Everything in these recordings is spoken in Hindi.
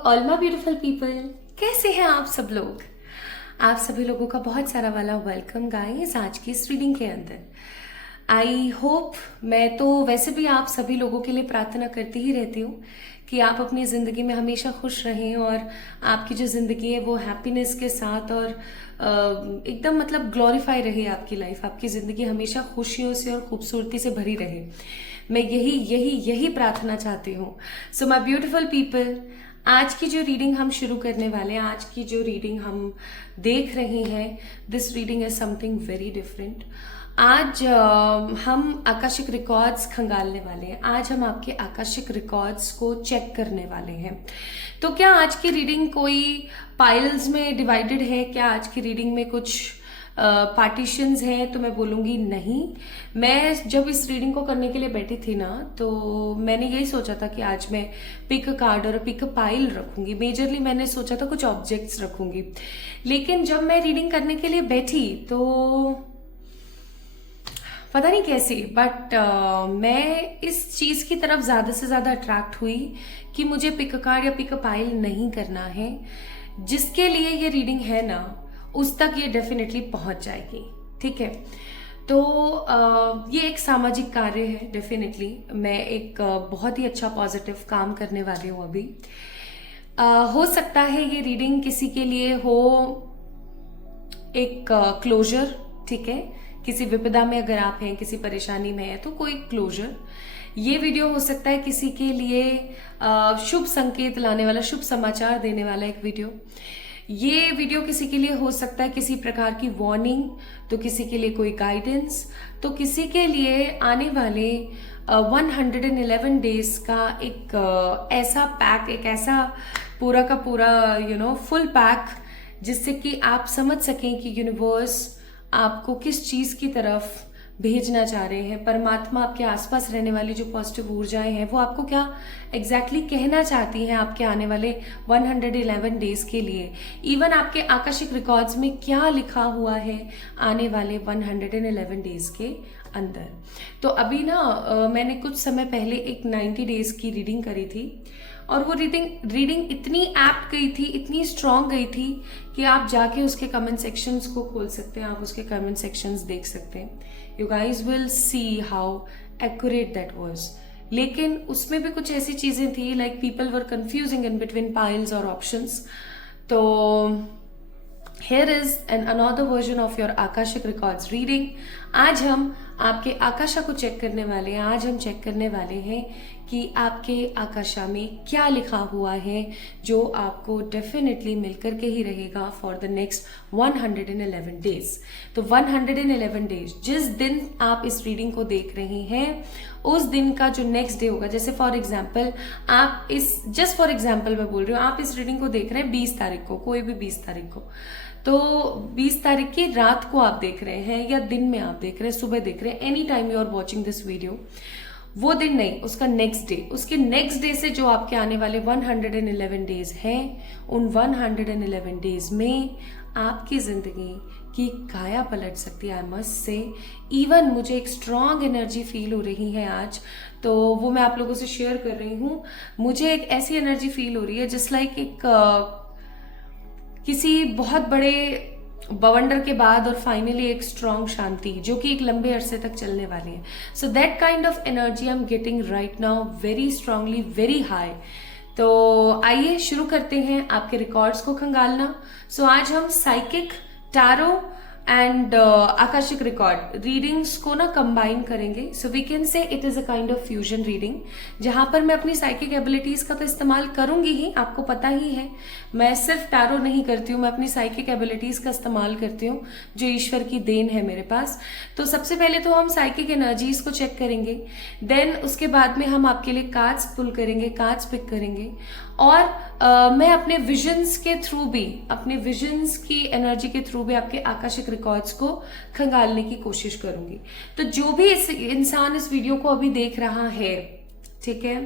ऑल माय ब्यूटीफुल पीपल, कैसे हैं आप सब लोग। आप सभी लोगों का बहुत सारा वाला वेलकम गाइस आज की इस रीडिंग के अंदर। आई होप, मैं तो वैसे भी आप सभी लोगों के लिए प्रार्थना करती ही रहती हूँ कि आप अपनी ज़िंदगी में हमेशा खुश रहें और आपकी जो ज़िंदगी है वो हैप्पीनेस के साथ और एकदम मतलब ग्लोरीफाई रहे आपकी लाइफ, आपकी ज़िंदगी हमेशा खुशियों से और खूबसूरती से भरी रहे। मैं यही यही यही प्रार्थना चाहती हूँ। सो माय ब्यूटीफुल पीपल, आज की जो रीडिंग हम शुरू करने वाले हैं, आज की जो रीडिंग हम देख रहे हैं, this reading is something very different. आज हम आकाशिक रिकॉर्ड्स खंगालने वाले हैं। आज हम आपके आकाशिक रिकॉर्ड्स को चेक करने वाले हैं। तो क्या आज की रीडिंग कोई पाइल्स में डिवाइडेड है? क्या आज की रीडिंग में कुछ पार्टीशंस हैं? तो मैं बोलूँगी नहीं। मैं जब इस रीडिंग को करने के लिए बैठी थी ना, तो मैंने यही सोचा था कि आज मैं पिक अ कार्ड और पिक अ पाइल रखूंगी। मेजरली मैंने सोचा था कुछ ऑब्जेक्ट्स रखूंगी, लेकिन जब मैं रीडिंग करने के लिए बैठी तो पता नहीं कैसी, बट मैं इस चीज़ की तरफ ज़्यादा से ज़्यादा अट्रैक्ट हुई कि मुझे पिक अ कार्ड या पिक अ पाइल नहीं करना है। जिसके लिए ये रीडिंग है ना, उस तक ये डेफिनेटली पहुंच जाएगी। ठीक है, तो ये एक सामाजिक कार्य है। डेफिनेटली मैं एक बहुत ही अच्छा पॉजिटिव काम करने वाली हूँ अभी। हो सकता है ये रीडिंग किसी के लिए हो एक क्लोजर। ठीक है, किसी विपदा में अगर आप हैं, किसी परेशानी में है तो कोई क्लोजर। ये वीडियो हो सकता है किसी के लिए शुभ संकेत लाने वाला, शुभ समाचार देने वाला एक वीडियो। ये वीडियो किसी के लिए हो सकता है किसी प्रकार की वार्निंग, तो किसी के लिए कोई गाइडेंस, तो किसी के लिए आने वाले 111 डेज का एक ऐसा पैक, एक ऐसा पूरा का पूरा फुल पैक, जिससे कि आप समझ सकें कि यूनिवर्स आपको किस चीज़ की तरफ भेजना चाह रहे हैं। परमात्मा आपके आसपास रहने वाली जो पॉजिटिव ऊर्जाएं हैं वो आपको क्या एग्जैक्टली कहना चाहती हैं आपके आने वाले 111 डेज के लिए। इवन आपके आकाशिक रिकॉर्ड्स में क्या लिखा हुआ है आने वाले 111 डेज के अंदर। तो अभी ना मैंने कुछ समय पहले एक 90 डेज की रीडिंग करी थी, और वो रीडिंग इतनी एप्ट गई थी, इतनी स्ट्रांग गई थी कि आप जाके उसके कमेंट सेक्शंस को खोल सकते हैं, आप उसके कमेंट सेक्शंस देख सकते हैं। You guys will see how accurate that was. लेकिन उसमें भी कुछ ऐसी चीजें थी, like people were confusing in between piles और ऑप्शंस। तो here is an another version of your Akashic records reading. आज हम आपके आकाशा को चेक करने वाले हैं। आज हम चेक करने वाले हैं कि आपके आकाशा में क्या लिखा हुआ है, जो आपको डेफिनेटली मिलकर के ही रहेगा फॉर द नेक्स्ट 111 डेज। तो 111 डेज, जिस दिन आप इस रीडिंग को देख रहे हैं उस दिन का जो नेक्स्ट डे होगा, जैसे फॉर एग्जाम्पल आप जस्ट फॉर एग्जाम्पल मैं बोल रही हूँ, आप इस रीडिंग को देख रहे हैं 20 तारीख को, कोई भी 20 तारीख को, तो 20 तारीख की रात को आप देख रहे हैं या दिन में आप देख रहे हैं, सुबह देख रहे हैं, any time you are watching this video, वो दिन नहीं, उसका नेक्स्ट डे, उसके नेक्स्ट डे से जो आपके आने वाले 111 डेज हैं, उन 111 डेज में आपकी जिंदगी की काया पलट सकती है। आई मस्ट से, इवन मुझे एक स्ट्रॉन्ग एनर्जी फील हो रही है आज, तो वो मैं आप लोगों से शेयर कर रही हूँ। मुझे एक ऐसी एनर्जी फील हो रही है जस्ट लाइक एक किसी बहुत बड़े बवंडर के बाद और फाइनली एक स्ट्रॉन्ग शांति, जो कि एक लंबे अरसे तक चलने वाली है। So that kind of energy I am getting right now, very strongly, very high. तो आइए शुरू करते हैं आपके रिकॉर्ड्स को खंगालना। सो आज हम psychic, tarot and akashic record readings को ना कंबाइन करेंगे। So we can say it is a kind of fusion reading, जहां पर मैं अपनी साइकिक एबिलिटीज का तो इस्तेमाल करूंगी ही, आपको पता ही है। मैं सिर्फ टैरो नहीं करती हूँ, मैं अपनी साइकिक एबिलिटीज का इस्तेमाल करती हूँ, जो ईश्वर की देन है मेरे पास। तो सबसे पहले तो हम साइकिक एनर्जीज को चेक करेंगे, देन उसके बाद में हम आपके लिए कार्ड्स पुल करेंगे, कार्ड्स पिक करेंगे, और मैं अपने विजन्स के थ्रू भी, अपने विजन्स की एनर्जी के थ्रू भी आपके आकाशिक रिकॉर्ड्स को खंगालने की कोशिश करूंगी। तो जो भी इंसान इस वीडियो को अभी देख रहा है, ठीक है,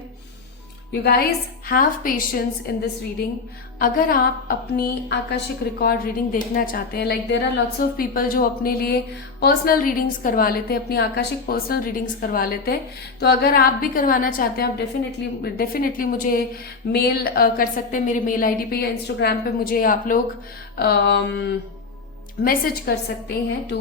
you guys have patience in this reading. अगर आप अपनी आकाशिक रिकॉर्ड रीडिंग देखना चाहते हैं, like there are lots of people जो अपने लिए पर्सनल रीडिंग्स करवा लेते हैं, अपनी आकाशिक पर्सनल रीडिंग्स करवा लेते हैं, तो अगर आप भी करवाना चाहते हैं आप डेफिनेटली मुझे मेल कर सकते हैं मेरे मेल आईडी पे या इंस्टाग्राम पे मुझे आप लोग मैसेज कर सकते हैं टू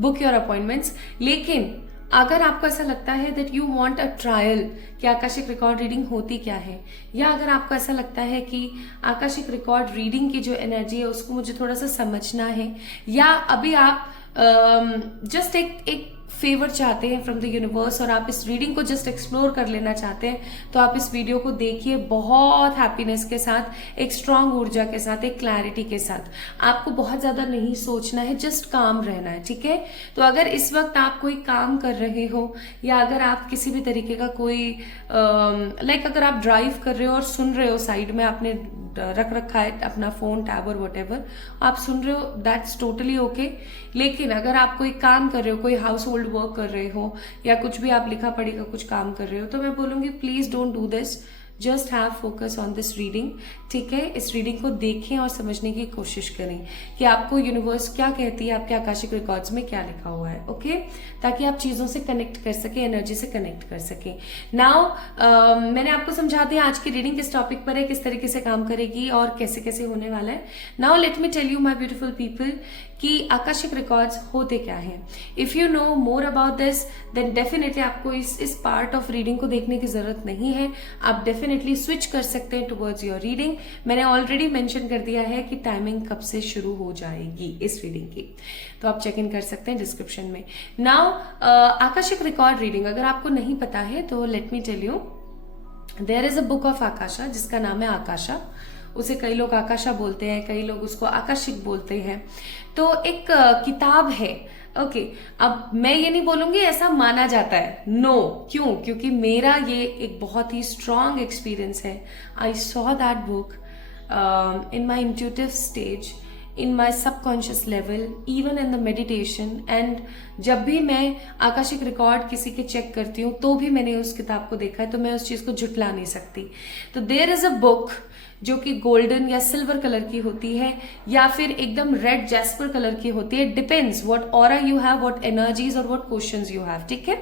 बुक योर अपॉइंटमेंट्स। लेकिन अगर आपको ऐसा लगता है that you want a trial कि आकाशिक रिकॉर्ड रीडिंग होती क्या है, या अगर आपको ऐसा लगता है कि आकाशिक रिकॉर्ड रीडिंग की जो एनर्जी है उसको मुझे थोड़ा सा समझना है, या अभी आप जस्ट एक फेवर चाहते हैं फ्रॉम द यूनिवर्स और आप इस रीडिंग को जस्ट एक्सप्लोर कर लेना चाहते हैं, तो आप इस वीडियो को देखिए बहुत हैप्पीनेस के साथ, एक स्ट्रांग ऊर्जा के साथ, एक क्लैरिटी के साथ। आपको बहुत ज्यादा नहीं सोचना है, जस्ट काम रहना है, ठीक है। तो अगर इस वक्त आप कोई काम कर रहे हो, या अगर आप किसी भी तरीके का कोई लाइक अगर आप ड्राइव कर रहे हो और सुन रहे हो, साइड में आपने रख रखा है अपना फोन, टैब और वट आप सुन रहे हो, दैट्स टोटली ओके। लेकिन अगर आप कोई काम कर रहे हो, कोई हाउस होल्ड वर्क कर रहे हो, या कुछ भी आप लिखा पढ़ी का कुछ काम कर रहे हो, तो मैं बोलूंगी please don't do this, just have focus on this reading, ठीक है। इस रीडिंग को देखें और समझने की कोशिश करें कि आपको यूनिवर्स क्या कहती है, आपके आकाशिक रिकॉर्ड्स में क्या लिखा हुआ है, ओके, ताकि आप चीजों से कनेक्ट कर सके, एनर्जी से कनेक्ट कर सके। नाउ मैंने आपको समझा दिया आज की रीडिंग किस टॉपिक पर है, किस तरीके से काम करेगी और कैसे कैसे होने वाला है। Now let me tell you my beautiful people कि आकाशिक रिकॉर्ड्स होते क्या हैं। If you know more about this then definitely आपको इस पार्ट ऑफ रीडिंग को देखने की जरूरत नहीं है, आप डेफिनेटली स्विच कर सकते हैं टुवर्ड्स योर रीडिंग। मैंने ऑलरेडी मेंशन कर दिया है कि टाइमिंग कब से शुरू हो जाएगी इस रीडिंग की, तो आप चेक इन कर सकते हैं डिस्क्रिप्शन में। नाउ आकाशिक रिकॉर्ड रीडिंग अगर आपको नहीं पता है तो let me tell you, there is a book of Akasha जिसका नाम है आकाशा। उसे कई लोग आकाशा बोलते हैं, कई लोग उसको आकाशिक बोलते हैं। तो एक किताब है, ओके। अब मैं ये नहीं बोलूंगी ऐसा माना जाता है, नो। क्यों? क्योंकि मेरा ये एक बहुत ही स्ट्रॉन्ग एक्सपीरियंस है। I saw that book in my intuitive stage, in my subconscious level, even in the meditation, and जब भी मैं आकाशिक रिकॉर्ड किसी के चेक करती हूँ तो भी मैंने उस किताब को देखा है, तो मैं उस चीज को झुटला नहीं सकती। तो देयर इज अ बुक जो कि गोल्डन या सिल्वर कलर की होती है या फिर एकदम रेड जैस्पर कलर की होती है, depends what aura you have, what energies और व्हाट क्वेश्चंस यू हैव, ठीक है।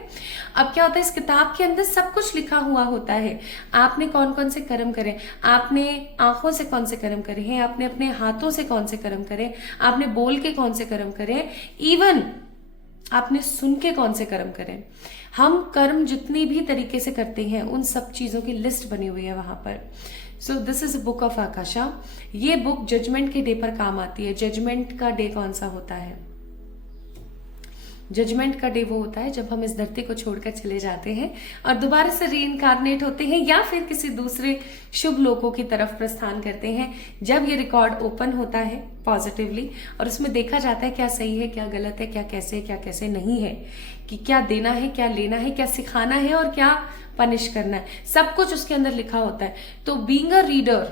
अब क्या होता है, इस किताब के अंदर सब कुछ लिखा हुआ होता है। आपने कौन कौन से कर्म करे, आपने आंखों से कौन से कर्म करे हैं, आपने अपने हाथों से कौन से कर्म करे, आपने बोल के कौन से कर्म करे, इवन आपने सुन के कौन से कर्म करें। हम कर्म जितनी भी तरीके से करते हैं उन सब चीजों की लिस्ट बनी हुई है वहां पर। So this is book of Akasha. ये बुक जजमेंट के डे पर काम आती है। जजमेंट का डे कौन सा होता है? जजमेंट का डे वो होता है जब हम इस धरती को छोड़कर चले जाते हैं और दोबारा से रीइंकारनेट होते हैं या फिर किसी दूसरे शुभ लोकों की तरफ प्रस्थान करते हैं। जब ये रिकॉर्ड ओपन होता है पॉजिटिवली और उसमें देखा जाता है क्या सही है, क्या गलत है, क्या कैसे नहीं है, कि क्या देना है, क्या लेना है, क्या सिखाना है और क्या पनिश करना है, सब कुछ उसके अंदर लिखा होता है। तो बीइंग अ रीडर,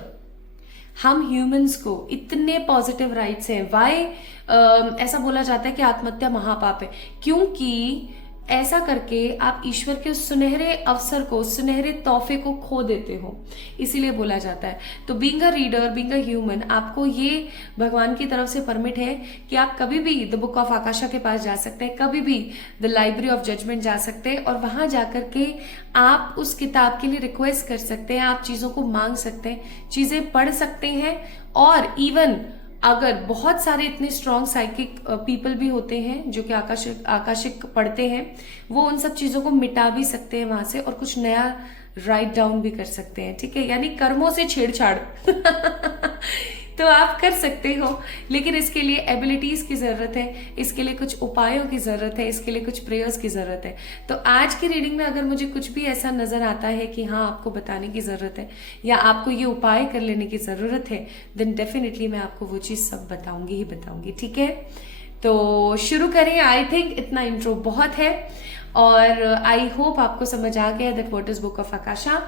हम ह्यूमंस को इतने पॉजिटिव राइट्स हैं। वाई ऐसा बोला जाता है कि आत्महत्या महापाप है? क्योंकि ऐसा करके आप ईश्वर के सुनहरे अवसर को, सुनहरे तोहफे को खो देते हो, इसीलिए बोला जाता है। तो being a reader, being a human, आपको ये भगवान की तरफ से परमिट है कि आप कभी भी द बुक ऑफ आकाशा के पास जा सकते हैं, कभी भी द लाइब्रेरी ऑफ जजमेंट जा सकते हैं और वहां जाकर के आप उस किताब के लिए रिक्वेस्ट कर सकते हैं, आप चीजों को मांग सकते हैं, चीजें पढ़ सकते हैं। और इवन अगर बहुत सारे इतने स्ट्रॉन्ग साइकिक पीपल भी होते हैं जो कि आकाशिक पढ़ते हैं, वो उन सब चीजों को मिटा भी सकते हैं वहां से और कुछ नया राइट डाउन भी कर सकते हैं, ठीक है। यानी कर्मों से छेड़छाड़ तो आप कर सकते हो, लेकिन इसके लिए एबिलिटीज की जरूरत है, इसके लिए कुछ उपायों की जरूरत है, इसके लिए कुछ प्रेयर्स की जरूरत है। तो आज की रीडिंग में अगर मुझे कुछ भी ऐसा नजर आता है कि हाँ आपको बताने की जरूरत है या आपको ये उपाय कर लेने की जरूरत है, देन डेफिनेटली मैं आपको वो चीज सब बताऊंगी ही बताऊंगी, ठीक है। तो शुरू करें। आई थिंक इतना इंट्रो बहुत है और आई होप आपको समझ आ गया that what is book of Akasha.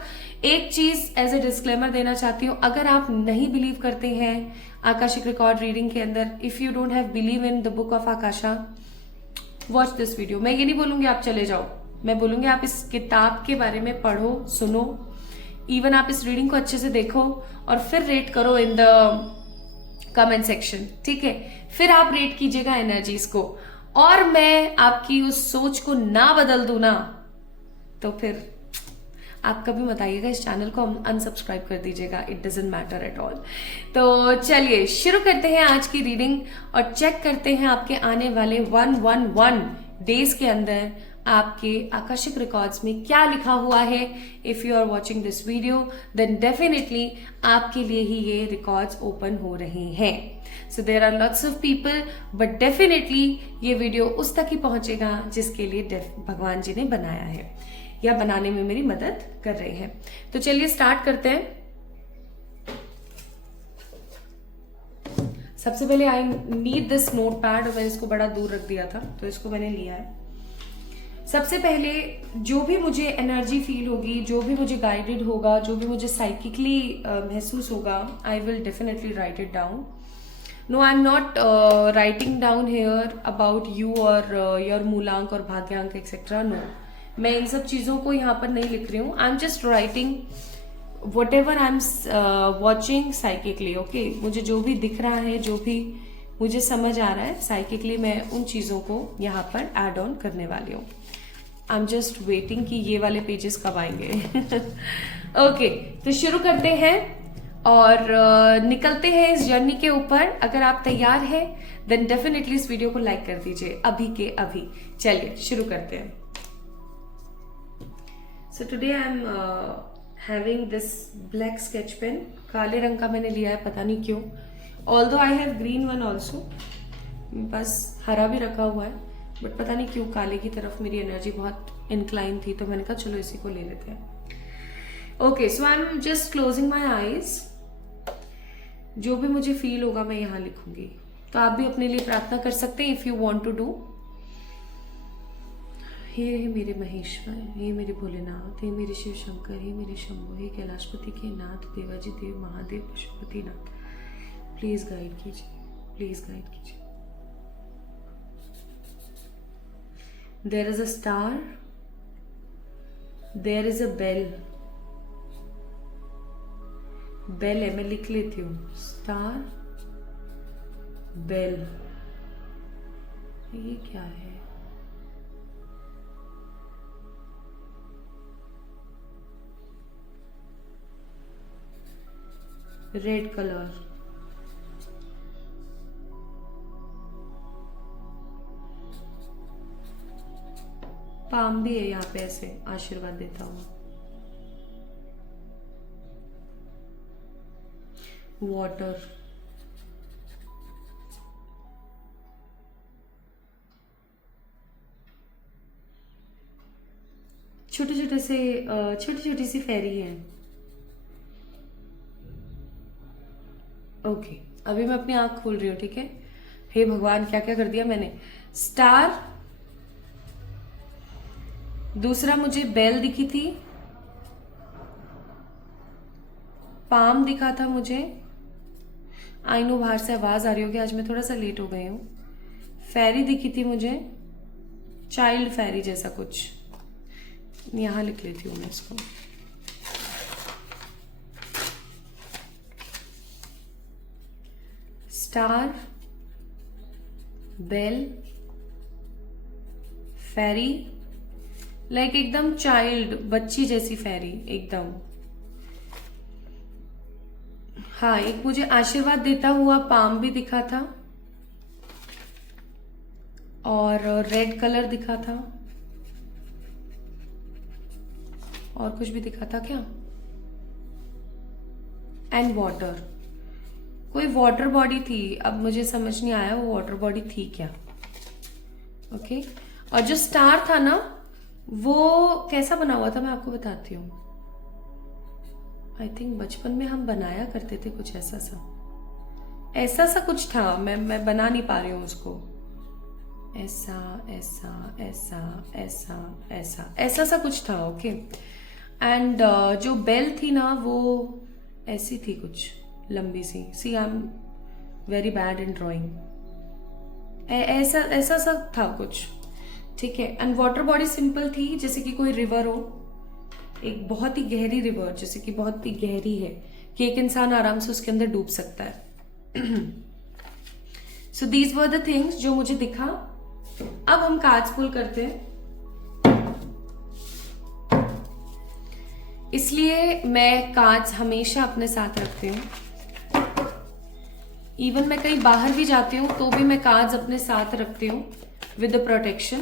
एक चीज एज ए डिस्क्लेमर देना चाहती हूँ, अगर आप नहीं बिलीव करते हैं आकाशिक रिकॉर्ड रीडिंग के अंदर, if you don't have believe in the book of Akasha, watch this video. मैं ये नहीं बोलूंगी आप चले जाओ, मैं बोलूंगी आप इस किताब के बारे में पढ़ो, सुनो, इवन आप इस रीडिंग को अच्छे से देखो और फिर रेट करो इन द कमेंट सेक्शन, ठीक है? फिर आप रेट कीजिएगा एनर्जीज को, और मैं आपकी उस सोच को ना बदल दूं ना, तो फिर आप कभी मत आइएगा, इस चैनल को अनसब्सक्राइब कर दीजिएगा, it doesn't matter at all. तो चलिए शुरू करते हैं आज की रीडिंग और चेक करते हैं आपके आने वाले 111 डेज के अंदर आपके आकाशिक रिकॉर्ड्स में क्या लिखा हुआ है। If you are watching this video then definitely आपके लिए ही ये रिकॉर्ड्स ओपन हो रहे हैं। So there are lots of people, but definitely ये वीडियो उस तक ही पहुंचेगा जिसके लिए भगवान जी ने बनाया है या बनाने में मेरी मदद कर रहे हैं। तो चलिए स्टार्ट करते हैं। सबसे पहले I need this note pad, और मैंने इसको बड़ा दूर रख दिया था तो इसको मैंने लिया है। सबसे पहले जो भी मुझे एनर्जी फील होगी, जो भी मुझे गाइडेड होगा, जो भी मुझे साइकिकली महसूस होगा, I will definitely write it down. No, I am not writing down here about you और योर मूलांक और भाग्यांक एक्सेट्रा। नो, मैं इन सब चीजों को यहाँ पर नहीं लिख रही हूँ। I am just writing what ever I am watching psychically. Okay, मुझे जो भी दिख रहा है, जो भी मुझे समझ आ रहा है साइकिकली, मैं उन चीजों को यहाँ पर एड ऑन करने वाली हूँ। आई एम जस्ट वेटिंग कि ये वाले पेजेस कब आएंगे। ओके, तो शुरू करते हैं और निकलते हैं इस जर्नी के ऊपर। अगर आप तैयार हैं देन डेफिनेटली इस वीडियो को लाइक कर दीजिए अभी के अभी। चलिए शुरू करते हैं। So today I am having this black sketch pen. काले रंग का मैंने लिया है, पता नहीं क्यों। Although I have green one also, बस हरा भी रखा हुआ है, बट पता नहीं क्यों काले की तरफ मेरी एनर्जी बहुत इंक्लाइन थी, तो मैंने कहा चलो इसी को ले लेते हैं। Okay, so I am just closing my eyes. जो भी मुझे फील होगा मैं यहाँ लिखूंगी, तो आप भी अपने लिए प्रार्थना कर सकते हैं if you want to do. हे मेरे महेश्वर, हे मेरे भोलेनाथ, हे मेरे शिव शंकर, हे मेरे शंभु, हे कैलाशपति के नाथ, देवाजी देव, महादेव, पशुपति नाथ, प्लीज गाइड कीजिए, प्लीज गाइड कीजिए। There is a star, there is a bell. Bell है, मैं लिख लेती हूँ, स्टार बेल। ये क्या है? Red colour. पाम भी है यहाँ पे, ऐसे आशीर्वाद देता हूँ। वाटर, छोटे छोटे से छोटी छोटी सी फेरी है। ओके, अभी मैं अपनी आंख खोल रही हूँ, ठीक है? हे भगवान, क्या क्या कर दिया मैंने। स्टार, दूसरा मुझे बेल दिखी थी, पाम दिखा था मुझे। आई नो बाहर से आवाज आ रही होगी, आज मैं थोड़ा सा लेट हो गई हूँ। फेरी दिखी थी मुझे, चाइल्ड फेरी जैसा कुछ। यहां लिख लेती हूँ मैं इसको। स्टार, बेल, फेरी, लाइक एकदम चाइल्ड, बच्ची जैसी फेरी एकदम। हाँ, एक मुझे आशीर्वाद देता हुआ पाम भी दिखा था, और रेड कलर दिखा था, और कुछ भी दिखा था क्या? एंड वाटर, कोई वाटर बॉडी थी, अब मुझे समझ नहीं आया वो वाटर बॉडी थी क्या। ओके, और जो स्टार था ना, वो कैसा बना हुआ था मैं आपको बताती हूँ। आई थिंक बचपन में हम बनाया करते थे कुछ ऐसा सा कुछ था। मैं बना नहीं पा रही हूँ उसको। ऐसा ऐसा ऐसा ऐसा ऐसा ऐसा सा कुछ था। ओके, एंड जो बेल थी ना, वो ऐसी थी कुछ लंबी सी। See, I am very bad in drawing. ऐसा ऐसा सा था कुछ, ठीक है। एंड वाटर बॉडी सिंपल थी, जैसे कि कोई रिवर हो, एक बहुत ही गहरी रिवर, जैसे कि बहुत ही गहरी है कि एक इंसान आराम से उसके अंदर डूब सकता है। So these were the things जो मुझे दिखा। अब हम कार्ड्स पुल करते हैं, इसलिए मैं कार्ड्स हमेशा अपने साथ रखती हूँ। इवन मैं कहीं बाहर भी जाती हूँ तो भी मैं कार्ड्स अपने साथ रखती हूँ विद द प्रोटेक्शन।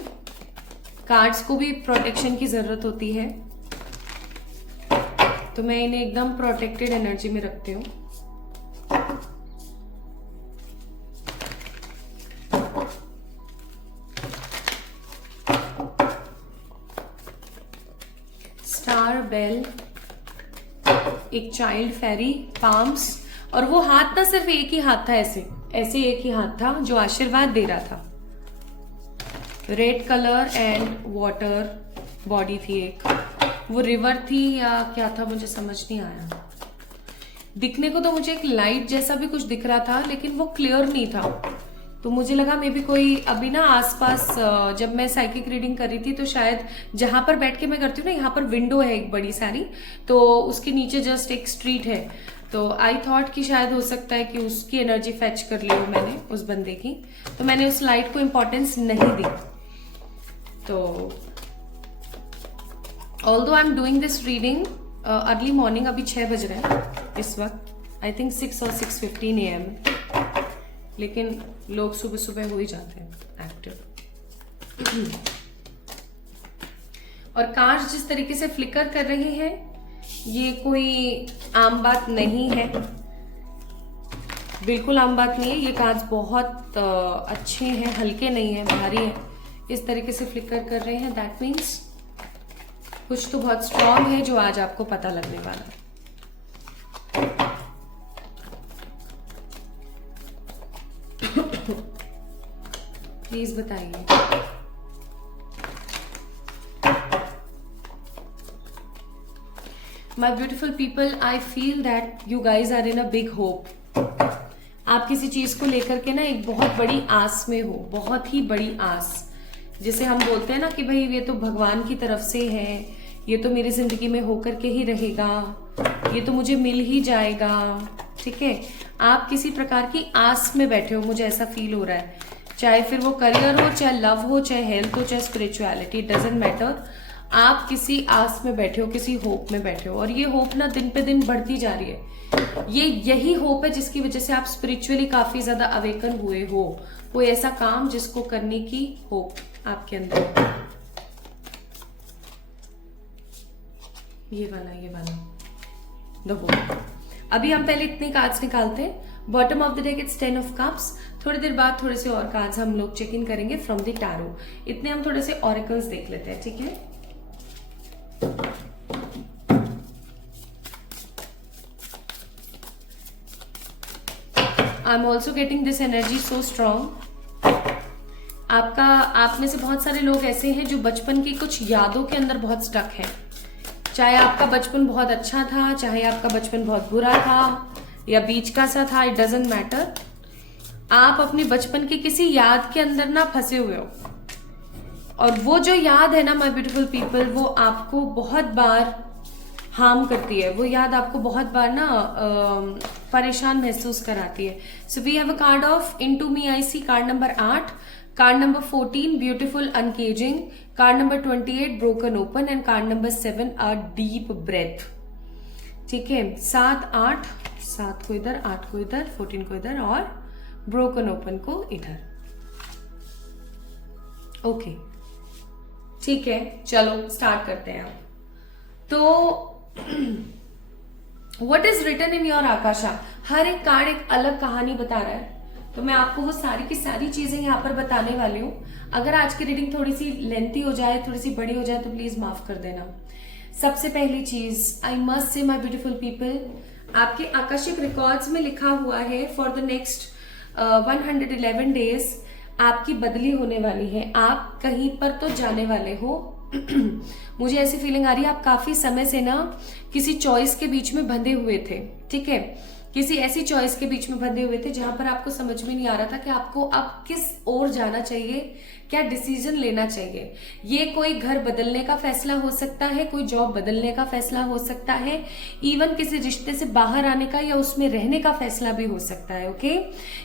कार्ड्स को भी प्रोटेक्शन की जरूरत होती है, तो मैं इन्हें एकदम प्रोटेक्टेड एनर्जी में रखती हूँ। स्टार, बेल, एक चाइल्ड फेरी, पाम्स, और वो हाथ ना सिर्फ एक ही हाथ था, ऐसे ऐसे एक ही हाथ था जो आशीर्वाद दे रहा था। Red colour and water body थी, एक वो रिवर थी या क्या था मुझे समझ नहीं आया। दिखने को तो मुझे एक लाइट जैसा भी कुछ दिख रहा था, लेकिन वो क्लियर नहीं था, तो मुझे लगा मे बी कोई अभी ना आसपास, जब मैं साइकिक रीडिंग कर रही थी तो शायद जहां पर बैठ के मैं करती हूँ ना, यहाँ पर विंडो है एक बड़ी सारी, तो उसके नीचे जस्ट एक स्ट्रीट है, तो आई थॉट कि शायद हो सकता है कि उसकी एनर्जी फेच कर ली हो मैंने उस बंदे की, तो मैंने उस लाइट को इम्पोर्टेंस नहीं दी। तो although I am doing this reading early morning, अभी 6 बज रहे हैं इस वक्त, आई थिंक 6 और 6:15 AM, लेकिन लोग सुबह सुबह हो ही जाते हैं एक्टिव। और कार्ड्स जिस तरीके से फ्लिकर कर रही है, ये कोई आम बात नहीं है, बिल्कुल आम बात नहीं है। ये कार्ड्स बहुत अच्छे हैं, हल्के नहीं है, भारी है। इस तरीके से फ्लिकर कर रहे हैं, दैट मीन्स कुछ तो बहुत स्ट्रांग है जो आज आपको पता लगने वाला है। प्लीज बताइए। My beautiful people, I feel that you guys are in a big hope. आप किसी चीज को लेकर के ना एक बहुत बड़ी आस में हो, बहुत ही बड़ी आस, जिसे हम बोलते हैं ना कि भाई ये तो भगवान की तरफ से है, ये तो मेरी जिंदगी में होकर के ही रहेगा, ये तो मुझे मिल ही जाएगा, ठीक है। आप किसी प्रकार की आस में बैठे हो, मुझे ऐसा फील हो रहा है, चाहे फिर वो करियर हो, चाहे लव हो, चाहे हेल्थ हो, चाहे स्पिरिचुअलिटी, डजंट मैटर। आप किसी आस में बैठे हो, किसी होप में बैठे हो, और ये होप ना दिन पे दिन बढ़ती जा रही है। ये यही होप है जिसकी वजह से आप स्पिरिचुअली काफी ज्यादा अवेकन हुए हो, कोई ऐसा काम जिसको करने की होप आपके अंदर। ये वाला द होप। अभी हम पहले इतने कार्ड्स निकालते हैं। Bottom of the deck it's 10 of cups. थोड़ी देर बाद थोड़े से और कार्ड्स हम लोग चेक इन करेंगे फ्रॉम द टैरो। इतने हम थोड़े से ऑरेकल्स देख लेते हैं, ठीक है। I am also getting this energy so strong. आप में से बहुत सारे लोग ऐसे हैं जो बचपन की कुछ यादों के अंदर बहुत स्टक है। चाहे आपका बचपन बहुत अच्छा था, चाहे आपका बचपन बहुत बुरा था या बीच का सा था, इट डजंट मैटर। आप अपने बचपन की किसी याद के अंदर ना फंसे हुए हो, और वो जो याद है ना माय ब्यूटीफुल पीपल, वो आपको बहुत बार हार्म करती है, वो याद आपको बहुत बार ना परेशान महसूस कराती है। So we have a card of into me I see, card number 8, card number 14 beautiful uncaging, card number 28 broken open, and card number 7 a deep breath, ठीक है। 7 8, 7 को इधर, 8 को इधर, 14 को इधर, और ब्रोकन ओपन को इधर। ओके, ठीक है, चलो स्टार्ट करते हैं अब। तो what is written in your Akasha, हर एक कार्ड एक अलग कहानी बता रहा है, तो मैं आपको वो सारी की सारी चीजें यहाँ पर बताने वाली हूँ। अगर आज की रीडिंग थोड़ी सी लेंथी हो जाए, थोड़ी सी बड़ी हो जाए, तो प्लीज माफ कर देना। सबसे पहली चीज, I must say my beautiful people, आपके आकाशिक रिकॉर्ड्स में लिखा हुआ है फॉर द नेक्स्ट 111 डेज आपकी बदली होने वाली है। आप कहीं पर तो जाने वाले हो। मुझे ऐसी फीलिंग आ रही है आप काफी समय से ना किसी चॉइस के बीच में बंधे हुए थे, ठीक है। किसी ऐसी चॉइस के बीच में बंधे हुए थे जहां पर आपको समझ में नहीं आ रहा था कि आपको अब किस ओर जाना चाहिए, क्या डिसीजन लेना चाहिए। ये कोई घर बदलने का फैसला हो सकता है, कोई जॉब बदलने का फैसला हो सकता है, इवन किसी रिश्ते से बाहर आने का या उसमें रहने का फैसला भी हो सकता है। ओके,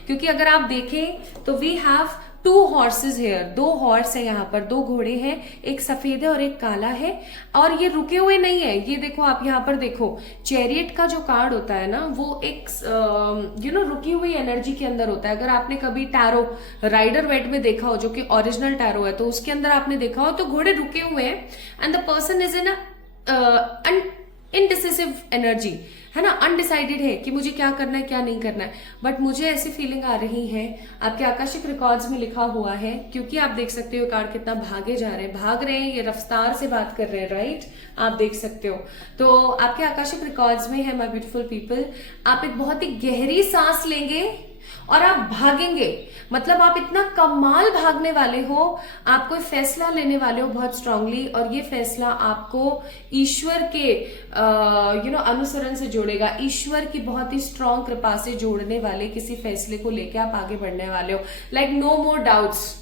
क्योंकि अगर आप देखें तो we have 2 horses here, 2 horse है यहाँ पर, 2 घोड़े हैं, एक सफेद है और एक काला है, और ये रुके हुए नहीं है। ये देखो, आप यहाँ पर देखो, चैरियट का जो कार्ड होता है ना, वो एक रुकी हुई एनर्जी के अंदर होता है। अगर आपने कभी टैरो राइडर वेट में देखा हो, जो कि ओरिजिनल टैरो है, तो उसके अंदर आपने देखा हो तो घोड़े रुके हुए हैं and the person is in indecisive energy, है ना, अनडिसाइडेड है कि मुझे क्या करना है क्या नहीं करना है। बट मुझे ऐसी फीलिंग आ रही है, आपके आकाशिक रिकॉर्ड्स में लिखा हुआ है, क्योंकि आप देख सकते हो कार्ड कितना भाग रहे हैं, ये रफ्तार से बात कर रहे हैं, राइट, आप देख सकते हो। तो आपके आकाशिक रिकॉर्ड्स में है, माय ब्यूटीफुल पीपल, आप एक बहुत ही गहरी सांस लेंगे और आप भागेंगे। मतलब आप इतना कमाल भागने वाले हो, आप कोई फैसला लेने वाले हो बहुत स्ट्रांगली, और ये फैसला आपको ईश्वर के अनुसरण से जोड़ेगा, ईश्वर की बहुत ही स्ट्रांग कृपा से जोड़ने वाले किसी फैसले को लेके आप आगे बढ़ने वाले हो। Like no more doubts.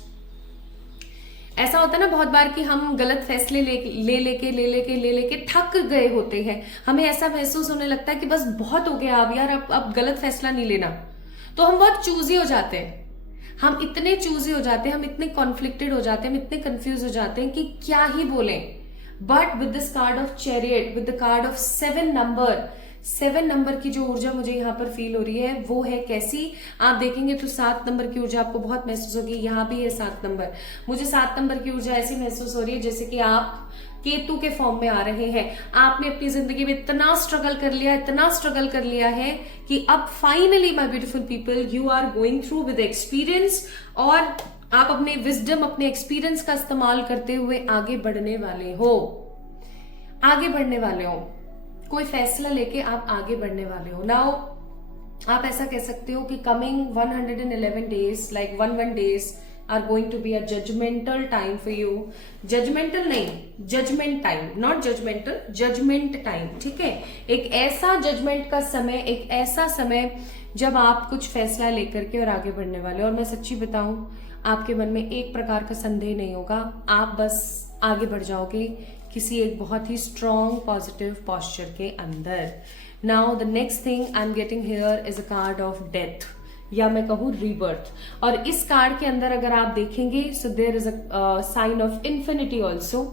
ऐसा होता है ना बहुत बार कि हम गलत फैसले ले लेके थक गए होते हैं, हमें ऐसा महसूस होने लगता है कि बस बहुत हो गया अब यार, अब गलत फैसला नहीं लेना। तो हम बहुत चूजी हो जाते हैं, हम इतने चूजी हो जाते हैं, हम इतने कॉन्फ्लिक्टेड हो जाते हैं, हम इतने कंफ्यूज हो जाते हैं कि क्या ही बोलें। But with this card of chariot, with the card of 7 number की जो ऊर्जा मुझे यहाँ पर फील हो रही है वो है कैसी, आप देखेंगे तो 7 नंबर की ऊर्जा आपको बहुत महसूस होगी। यहाँ भी है 7 नंबर, मुझे 7 नंबर की ऊर्जा ऐसी महसूस हो रही है जैसे कि आप केतु के फॉर्म में आ रहे हैं। आपने अपनी जिंदगी में इतना स्ट्रगल कर लिया है कि अब finally my beautiful people, you are going through with experience, और आप अपने विजडम, अपने एक्सपीरियंस का इस्तेमाल करते हुए आगे बढ़ने वाले हो, कोई फैसला लेके आप आगे बढ़ने वाले हो। नाउ आप ऐसा कह सकते हो कि coming 111 days, like 11 days are going to be a judgmental time for you. Judgmental नहीं, judgment time, not judgmental, judgment time, ठीक है। एक ऐसा जजमेंट का समय, एक ऐसा समय जब आप कुछ फैसला लेकर के और आगे बढ़ने वाले हो। और मैं सच्ची बताऊं, आपके मन में एक प्रकार का संदेह नहीं होगा, आप बस आगे बढ़ जाओगे किसी एक बहुत ही स्ट्रॉन्ग पॉजिटिव पॉस्चर के अंदर। Now the next thing I am getting here is a card of death, या मैं कहूँ रीबर्थ। और इस कार्ड के अंदर अगर आप देखेंगे, so there is a sign of infinity also.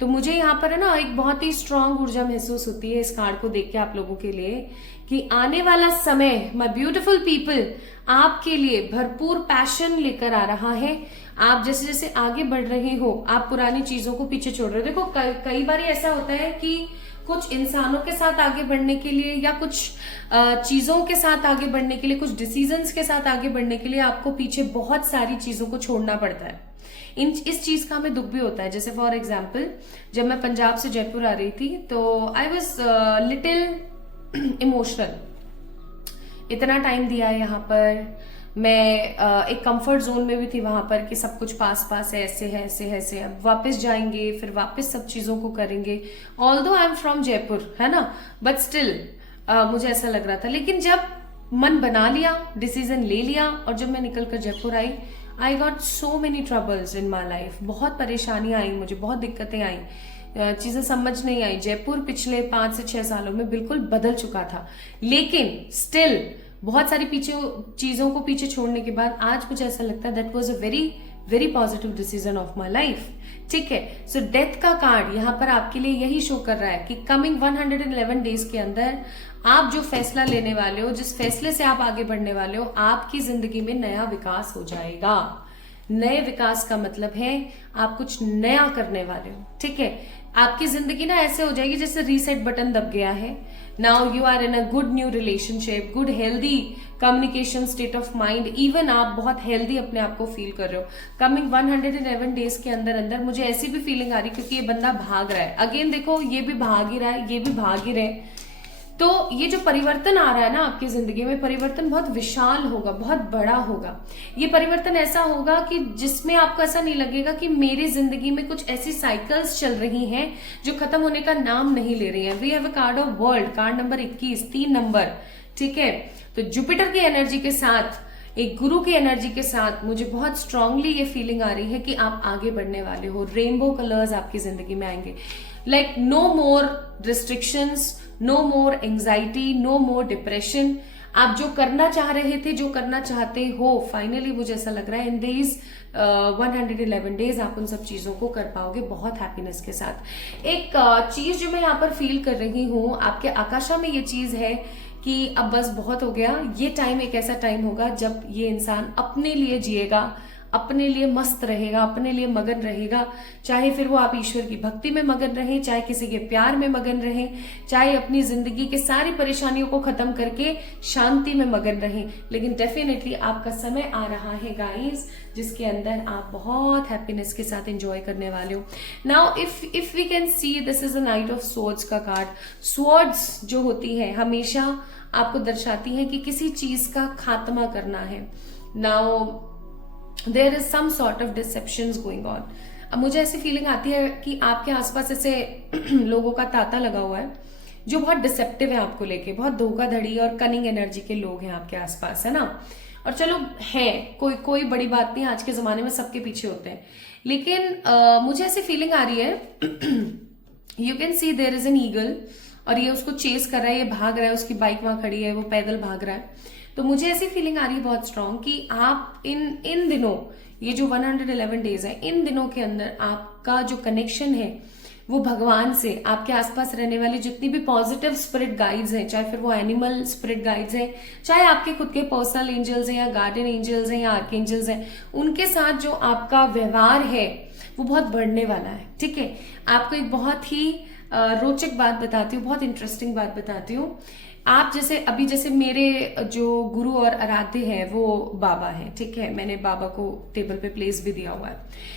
तो मुझे यहाँ पर है ना एक बहुत ही स्ट्रांग ऊर्जा महसूस होती है इस कार्ड को देख के आप लोगों के लिए, कि आने वाला समय, माय ब्यूटीफुल पीपल, आपके लिए भरपूर पैशन लेकर आ रहा है। आप जैसे जैसे आगे बढ़ रहे हो, आप पुरानी चीजों को पीछे छोड़ रहे हो। देखो कई बार ऐसा होता है कि कुछ इंसानों के साथ आगे बढ़ने के लिए, या कुछ चीजों के साथ आगे बढ़ने के लिए, कुछ डिसीजंस के साथ आगे बढ़ने के लिए आपको पीछे बहुत सारी चीजों को छोड़ना पड़ता है। इस चीज का हमें दुख भी होता है। जैसे फॉर एग्जाम्पल, जब मैं पंजाब से जयपुर आ रही थी तो आई वॉज लिटिल इमोशनल। इतना टाइम दिया है यहाँ पर, मैं एक कंफर्ट जोन में भी थी वहां पर कि सब कुछ पास पास है, ऐसे है ऐसे है ऐसे है, वापस जाएंगे फिर वापस सब चीजों को करेंगे। Although I am from Jaipur, है ना, बट स्टिल मुझे ऐसा लग रहा था। लेकिन जब मन बना लिया, डिसीजन ले लिया, और जब मैं निकल कर Jaipur I got so many troubles in my life. बहुत परेशानियां आई, मुझे बहुत दिक्कतें आई, चीजें समझ नहीं आई। जयपुर पिछले 5 से 6 सालों में बिल्कुल बदल चुका था, लेकिन स्टिल बहुत सारी चीजों को पीछे छोड़ने के बाद आज मुझे ऐसा लगता है that was a very very positive decision of my life. ठीक है, सो डेथ का कार्ड यहाँ पर आपके लिए यही शो कर रहा है कि कमिंग 111 डेज के अंदर आप जो फैसला लेने वाले हो, जिस फैसले से आप आगे बढ़ने वाले हो, आपकी जिंदगी में नया विकास हो जाएगा। नए विकास का मतलब है आप कुछ नया करने वाले हो। ठीक है, आपकी जिंदगी ना ऐसे हो जाएगी जैसे रीसेट बटन दब गया है। Now you are in a good new relationship, good healthy communication, state of mind, even आप बहुत हेल्दी अपने आप को फील कर रहे हो। कमिंग 111 डेज के अंदर अंदर मुझे ऐसी भी फीलिंग आ रही, क्योंकि ये बंदा भाग रहा है। अगेन देखो, ये भी भाग ही रहा है, ये भी भाग ही रहे। तो ये जो परिवर्तन आ रहा है ना आपकी जिंदगी में, परिवर्तन बहुत विशाल होगा, बहुत बड़ा होगा। ये परिवर्तन ऐसा होगा कि जिसमें आपको ऐसा नहीं लगेगा कि मेरी जिंदगी में कुछ ऐसी साइकिल्स चल रही हैं जो खत्म होने का नाम नहीं ले रही हैं। We have a card of world, card number 21, 3 number, ठीक है। तो जुपिटर की एनर्जी के साथ, एक गुरु की एनर्जी के साथ मुझे बहुत स्ट्रांगली ये फीलिंग आ रही है कि आप आगे बढ़ने वाले हो। रेनबो कलर्स आपकी जिंदगी में आएंगे। लाइक नो मोर रिस्ट्रिक्शंस, नो मोर एंजाइटी, नो मोर डिप्रेशन। आप जो करना चाह रहे थे, जो करना चाहते हो, फाइनली मुझे ऐसा लग रहा है इन डेज 111 डेज आप उन सब चीजों को कर पाओगे बहुत हैप्पीनेस के साथ। एक चीज जो मैं यहाँ पर फील कर रही हूँ, आपके आकाशा में ये चीज है कि अब बस बहुत हो गया। ये टाइम एक ऐसा टाइम होगा जब ये इंसान अपने लिए जिएगा, अपने लिए मस्त रहेगा, अपने लिए मगन रहेगा। चाहे फिर वो आप ईश्वर की भक्ति में मगन रहें, चाहे किसी के प्यार में मगन रहें, चाहे अपनी जिंदगी के सारी परेशानियों को खत्म करके शांति में मगन रहें, लेकिन डेफिनेटली आपका समय आ रहा है गाइस जिसके अंदर आप बहुत हैप्पीनेस के साथ एंजॉय करने वाले हो। Now if we can see, this is a knight of swords का कार्ड। स्वॉर्ड्स जो होती है हमेशा आपको दर्शाती है कि किसी चीज का खात्मा करना है। Now there is some sort of deceptions going on. अब मुझे ऐसी फीलिंग आती है कि आपके आसपास ऐसे लोगों का तांता लगा हुआ है जो बहुत डिसेप्टिव है आपको लेके, बहुत धोखाधड़ी और कनिंग एनर्जी के लोग हैं आपके आसपास, है ना। और चलो है, कोई बड़ी बात नहीं, आज के जमाने में सबके पीछे होते हैं, लेकिन मुझे ऐसी फीलिंग आ रही है you can see there is an eagle और ये उसको चेस कर रहा है, ये भाग रहा है, उसकी बाइक वहां खड़ी है, वो पैदल भाग रहा है। तो मुझे ऐसी फीलिंग आ रही है बहुत स्ट्रांग कि आप इन दिनों, ये जो 111 डेज है, इन दिनों के अंदर आपका जो कनेक्शन है वो भगवान से, आपके आसपास रहने वाली जितनी भी पॉजिटिव स्पिरिट गाइड्स हैं, चाहे फिर वो एनिमल स्पिरिट गाइड्स हैं, चाहे आपके खुद के पर्सनल एंजल्स हैं या गार्डियन एंजल्स हैं या आर्कएंजल्स हैं, उनके साथ जो आपका व्यवहार है वो बहुत बढ़ने वाला है। ठीक है, आपको एक बहुत ही रोचक बात बताती हूँ, बहुत इंटरेस्टिंग बात बताती हूँ। आप जैसे मेरे जो गुरु और आराध्य है वो बाबा है, ठीक है, मैंने बाबा को टेबल पे प्लेस भी दिया हुआ है।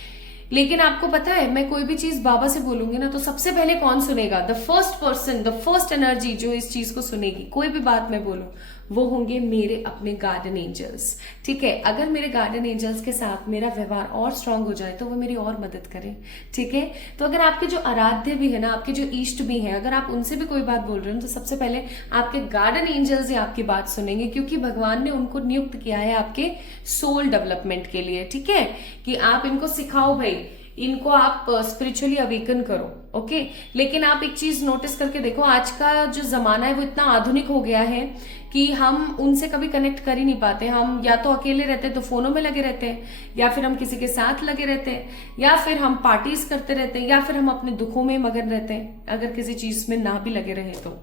लेकिन आपको पता है, मैं कोई भी चीज बाबा से बोलूंगी ना तो सबसे पहले कौन सुनेगा? The first person, the first energy जो इस चीज को सुनेगी, कोई भी बात मैं बोलूं, वो होंगे मेरे अपने गार्डन एंजल्स। ठीक है, अगर मेरे गार्डन एंजल्स के साथ मेरा व्यवहार और स्ट्रांग हो जाए तो वो मेरी और मदद करें। ठीक है, तो अगर आपके जो आराध्य भी है ना, आपके जो इष्ट भी हैं, अगर आप उनसे भी कोई बात बोल रहे हो तो सबसे पहले आपके गार्डन एंजल्स ही आपकी बात सुनेंगे, क्योंकि भगवान ने उनको नियुक्त किया है आपके सोल डेवलपमेंट के लिए। ठीक है, कि आप इनको सिखाओ भाई, इनको आप स्पिरिचुअली अवेकन करो। ओके, लेकिन आप एक चीज नोटिस करके देखो, आज का जो जमाना है वो इतना आधुनिक हो गया है कि हम उनसे कभी कनेक्ट कर ही नहीं पाते। हम या तो अकेले रहते हैं तो फोनों में लगे रहते हैं, या फिर हम किसी के साथ लगे रहते हैं, या फिर हम पार्टीज करते रहते हैं, या फिर हम अपने दुखों में मगन रहते हैं, अगर किसी चीज में ना भी लगे रहे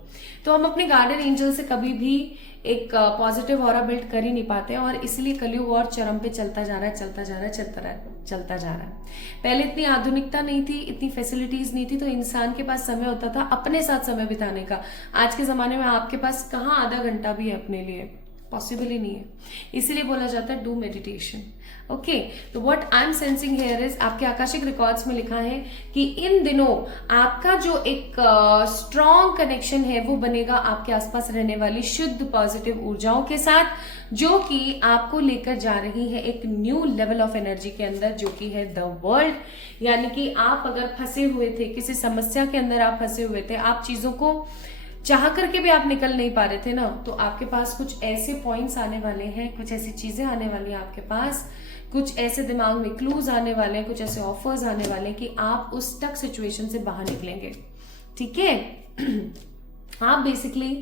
तो हम अपने गार्डन एंजल से कभी भी एक पॉजिटिव ऑरा बिल्ड कर ही नहीं पाते हैं। और इसलिए कलयुग और चरम पे चलता जा रहा है, चलता जा रहा है। पहले इतनी आधुनिकता नहीं थी, इतनी फैसिलिटीज नहीं थी, तो इंसान के पास समय होता था अपने साथ समय बिताने का। आज के जमाने में आपके पास कहाँ आधा घंटा भी है अपने लिए, पॉसिबल ही नहीं है। इसीलिए बोला जाता है डू मेडिटेशन। ओके, तो what I am sensing here is, आपके आकाशिक रिकॉर्ड्स में लिखा है कि इन दिनों आपका जो एक स्ट्रॉन्ग कनेक्शन है वो बनेगा आपके आसपास रहने वाली शुद्ध पॉजिटिव ऊर्जाओं के साथ, जो कि आपको लेकर जा रही है एक न्यू लेवल ऑफ एनर्जी के अंदर, जो कि है द वर्ल्ड। यानी कि आप अगर फंसे हुए थे, किसी समस्या के अंदर आप फंसे हुए थे, आप चीजों को चाह करके भी आप निकल नहीं पा रहे थे ना, तो आपके पास कुछ ऐसे पॉइंट्स आने वाले हैं, कुछ ऐसी चीजें आने वाली हैं आपके पास, कुछ ऐसे दिमाग में क्लूज आने वाले हैं, कुछ ऐसे ऑफर्स आने वाले हैं कि आप उस स्टक सिचुएशन से बाहर निकलेंगे। ठीक है, आप बेसिकली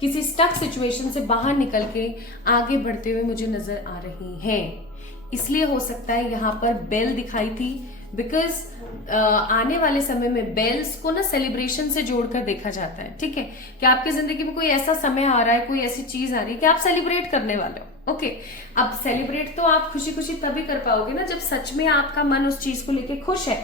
किसी स्टक सिचुएशन से बाहर निकल के आगे बढ़ते हुए मुझे नजर आ रही हैं। इसलिए हो सकता है यहाँ पर बेल दिखाई थी, बिकॉज आने वाले समय में बेल्स को ना सेलिब्रेशन से जोड़कर देखा जाता है। ठीक है, कि आपकी जिंदगी में कोई ऐसा समय आ रहा है, कोई ऐसी चीज आ रही है कि आप सेलिब्रेट करने वाले हो। ओके, अब सेलिब्रेट तो आप खुशी खुशी तभी कर पाओगे ना जब सच में आपका मन उस चीज को लेके खुश है।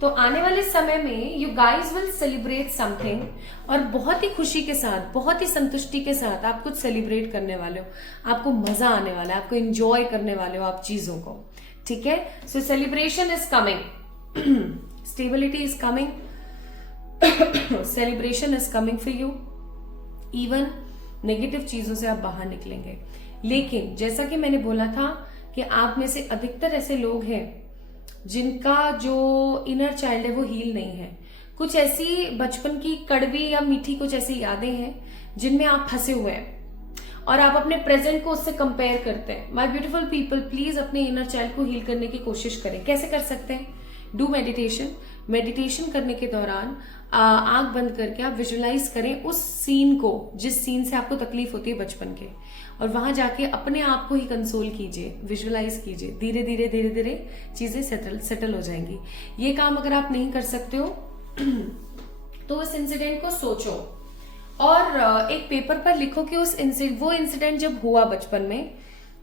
तो आने वाले समय में you guys will celebrate something, और बहुत ही खुशी के साथ, बहुत ही संतुष्टि के साथ आप कुछ सेलिब्रेट करने वाले हो, आपको मजा आने वाला है, आपको एंजॉय करने वाले हो आप चीजों को। ठीक है, so celebration is coming, stability is coming, celebration is coming for you. Even negative चीजों से आप बाहर निकलेंगे। लेकिन जैसा कि मैंने बोला था कि आप में से अधिकतर ऐसे लोग हैं जिनका जो इनर चाइल्ड है वो हील नहीं है। कुछ ऐसी बचपन की कड़वी या मीठी कुछ ऐसी यादें हैं जिनमें आप फंसे हुए हैं, और आप अपने प्रेजेंट को उससे कंपेयर करते हैं। माय ब्यूटीफुल पीपल, प्लीज अपने इनर चाइल्ड को हील करने की कोशिश करें। कैसे कर सकते हैं? Do meditation. मेडिटेशन करने के दौरान आंख बंद करके आप विजुलाइज करें उस सीन को जिस सीन से आपको तकलीफ होती है बचपन के, और वहां जाके अपने आप को ही कंसोल कीजिए, विजुलाइज कीजिए। धीरे धीरे धीरे धीरे चीजें सेटल हो जाएंगी। ये काम अगर आप नहीं कर सकते हो तो उस इंसिडेंट को सोचो और एक पेपर पर लिखो कि वो इंसिडेंट जब हुआ बचपन में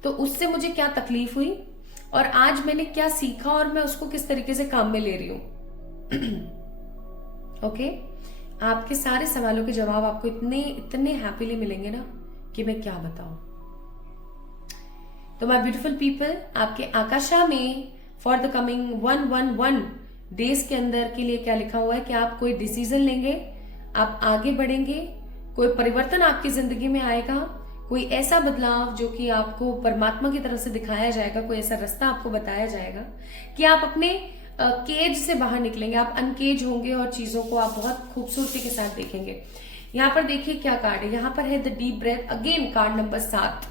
तो उससे मुझे क्या तकलीफ हुई और आज मैंने क्या सीखा और मैं उसको किस तरीके से काम में ले रही हूं। ओके, आपके सारे सवालों के जवाब आपको इतने हैप्पीली मिलेंगे ना कि मैं क्या बताऊं। तो माय ब्यूटीफुल पीपल, आपके आकाशा में फॉर द कमिंग 111 डेज के अंदर के लिए क्या लिखा हुआ है कि आप कोई डिसीजन लेंगे, आप आगे बढ़ेंगे, कोई परिवर्तन आपकी जिंदगी में आएगा, कोई ऐसा बदलाव जो कि आपको परमात्मा की तरफ से दिखाया जाएगा, कोई ऐसा रास्ता आपको बताया जाएगा कि आप अपने केज से बाहर निकलेंगे, आप अनकेज होंगे और चीजों को आप बहुत खूबसूरती के साथ देखेंगे। यहाँ पर देखिए क्या कार्ड है, यहाँ पर है the deep breath, again card number 7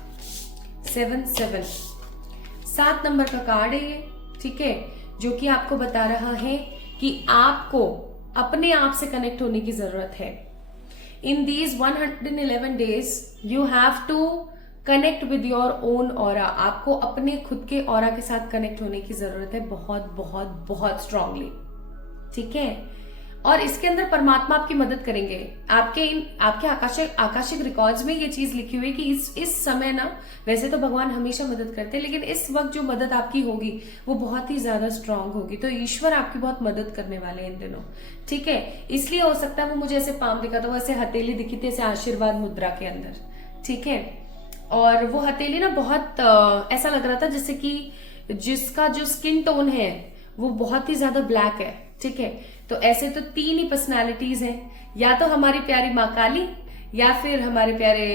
number का कार्ड है ये, ठीक है, जो कि आपको बता रहा है कि आपको अपने आप से कनेक्ट होने की जरूरत है। In these 111 days you have to connect with your own aura. आपको अपने खुद के ऑरा के साथ कनेक्ट होने की जरूरत है, बहुत बहुत बहुत स्ट्रांगली, ठीक है। और इसके अंदर परमात्मा आपकी मदद करेंगे। आपके आकाशिक रिकॉर्ड्स में ये चीज लिखी हुई है कि इस समय ना, वैसे तो भगवान हमेशा मदद करते हैं, लेकिन इस वक्त जो मदद आपकी होगी वो बहुत ही ज्यादा स्ट्रांग होगी। तो ईश्वर आपकी बहुत मदद करने वाले हैं इन दिनों, ठीक है। इसलिए हो सकता है वो मुझे ऐसे पाम दिखा था, वो ऐसे हथेली दिखी थी ऐसे आशीर्वाद मुद्रा के अंदर, ठीक है। और वो हथेली ना बहुत ऐसा लग रहा था जैसे कि जिसका जो स्किन टोन है वो बहुत ही ज्यादा ब्लैक है, ठीक है। तो ऐसे तो 3 ही पर्सनालिटीज हैं, या तो हमारी प्यारी माँ काली, या फिर हमारे प्यारे